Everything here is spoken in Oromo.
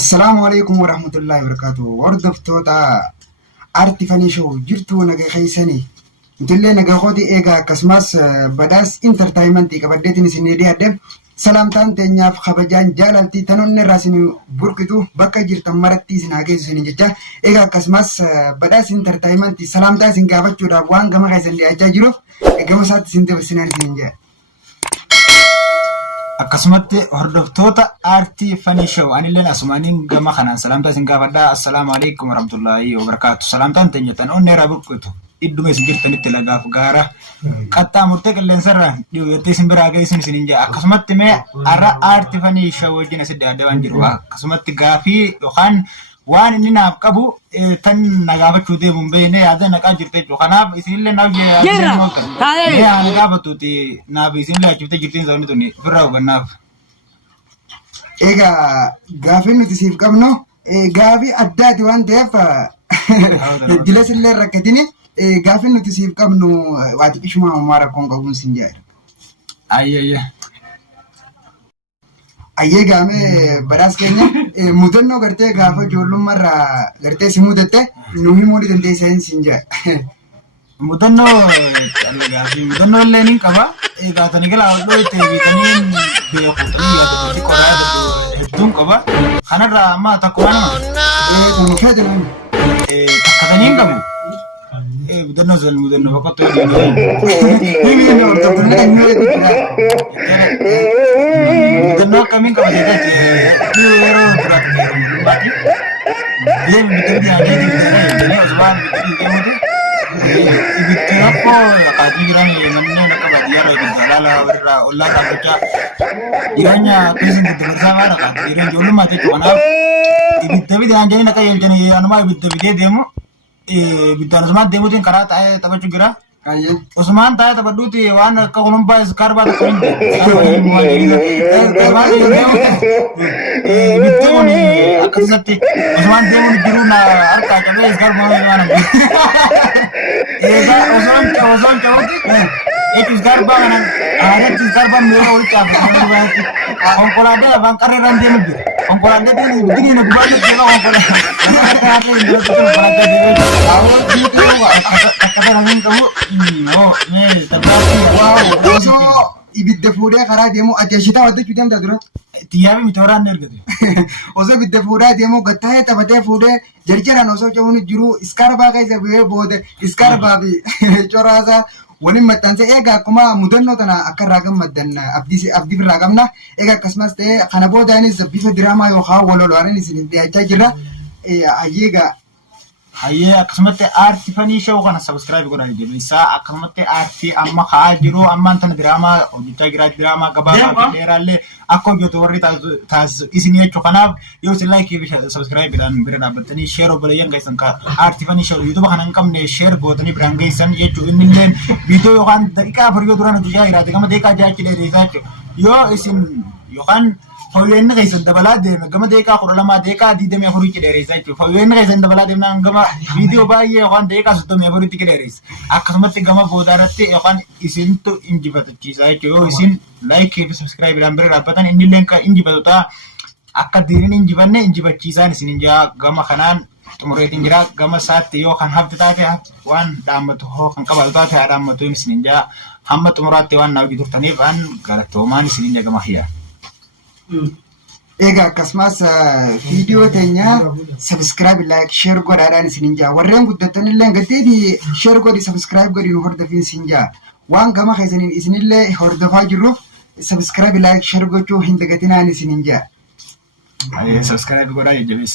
السلام عليكم ورحمة الله وبركاته. وردفتوتا أرتفاني شو جرتو نجا خيساني نتلي نجا خودي إيجا كسماس بداس انترتاينمنتي كبديتني سنيدي هدم سلام تان تنياف خبجان جالتي تنون راسني بركتو بكا جرت مرتي سناجي سنيجتا إيجا كسماس بداس انترتاينمنتي سلام تان سنجافتشو دابوان كما خيسان دي أجاجرو إيجا مسات سنتي بسنان سنجا akkasumatti hordoftoota aartii fanii show anilleen asumaaniin gama kanaan salaamtaa isin gaafadhaa. Assalaamu alaikum warahmatullaahi wabarakaatu. Salaamtaan teenyatan onneeraa burqitu idduma isin jirtanitti lagaaf gaara qaxxaamurtee qilleensarraan dhiyootee isin biraa geessin isin jaa. Akkasumatti mee har'a aartii fanii show wajjin asitti adda waan jiru akkasumatti gaafii yookaan waan inni naaf qabu tan nagaafachuu deemuun beekne yaada naqaa jirte jechuudha. Kanaaf isinillee naaf nagaafatuuti naaf isinillee achiftee jirtiin sabni tuni ofirraa hubannaaf. Egaa gaafiin nuti siif qabnu gaafii addaati waan ta'eef dilas illee rakkatini gaafiin nuti siif qabnu waati qishuma ammaa rakkoon qabuun sin jedha. Ayyayya. Ayyee gaamee badhaas keenya mudannoo gartee gaafa ijoollummaarraa gartee si mudatte nu himuu ni dandeessan sin jedha. Mudannoo illee ni qaba. Egaa tani galaa hodhoo itti eebbitanii beekutanii yaadatu qoraa hedduun qaba. Kanarraa amma takka waan Kun fedhan takkatanii hin qabu. Mudannoo boqottoo mudannoo akkamiin qaba jettee yeroo duraatti baati. Deemu biddeen yaadee jirtee osoo deemuuti. Ibiddi rakkoo akaajii jiran namni akka baadiyyaa ibidda alaala irraa ollaa dhaabbachaa jireenya keessa guddabarsaa waan akaajii jireenya ijoollummaa jechuudha. Kanaaf ibidda bidaan jedhanii akka yeelchanii anumaa ibidda bidee deemu ibiddaan osumaan deemuutiin karaa taa'ee taphachuu jira. Osumaan taa'ee taphadhuuti waan akka kunuunfaa iskaarbaa tokko hin ibiddi kun akkasumatti osumaan deemuun jiru na harkaa qabee iskaarbaa waan osoo ta'uuti iskaarbaa kana aareetti iskaarbaa miira walitti aafu konkolaataa afaan qarreerraan deemu jira. Konkolaataa deemu na gubbaatti deema osoo ibidda fuudhee karaa deemu ajjeeshitaa hojjechuu danda'a dura. Xiyyaabee miti waraanni ergate. Osoo ibidda fuudhaa deemu gattaa'ee taphatee fuudhee jarjaraan osoo ce'uun jiru iskaarbaa keessa bu'ee booda iskaarbaa fi coraasaa waliin maxxansee egaa akkuma mudannoo tana akka irraa gammaddan abdii irraa qabna. Egaa akkasumas ta'ee kana boodaanis bifa diraamaa yookaan walolaanin isin dhiyaachaa jirra. Hayyee akkasumatti aartii fanii show kana subscribe godhaa jabeessaa. Akkasumatti aartii amma ka'aa jiru ammaan tana diraamaa hojjechaa jira. Diraamaa gabaabaa dheeraallee akka hojjetu warri taasisu isin jechuu. Kanaaf yoo isin laayikii fi subscribeidhaan bira dhaabbattanii share obboleeyyan geessan aartii fanii show yuutuuba kana hin qabne share gootanii biraan geessan jechuu. Innillee viidiyoo yookaan daqiiqaa afurii yoo duraan hojjechaa jiraate gama daqiiqaa ja'achi dheereessaa jechuudha. Yoo isin yookaan fooyyeen keessan dabalaa deeme gama daqiiqaa 12 daqiiqaa 24 dheereessaa jechuudha. Fooyyeen keessan dabalaa deemnaan gama viidiyoo baay'ee yookaan daqiiqaa 34 dheereessa. Akkasumatti gama boodaarratti yookaan isintu injifatachiisa jechuudha. Yoo isin laayikii fi subscribeidhaan bira dhaabbatan innillee kan injifatu ta'a. Akka diiniin injifanne injifachiisaan isin injaa gama kanaan xumureetiin jira. Gama isaatti yoo kan hafte taate waan dhaammatu hoo kan qabaatu taate haa dhaammatu isin injaa hamma xumuraatti waan naaf turtaniif an galatoomaan isin injaa gama hiyyaa. Egaa akkasumas viidiyoo teenya subscribe like share godhaadhaan isin jaa warreen guddatan illee gateetii share godhi subscribe godhi nu hordofin isin jaa waan gama keessaniin isinillee hordofaa jirruuf subscribe like share gochuu hin dagatinaan isin jaa. Subscribe godhaa jajjabeessaa.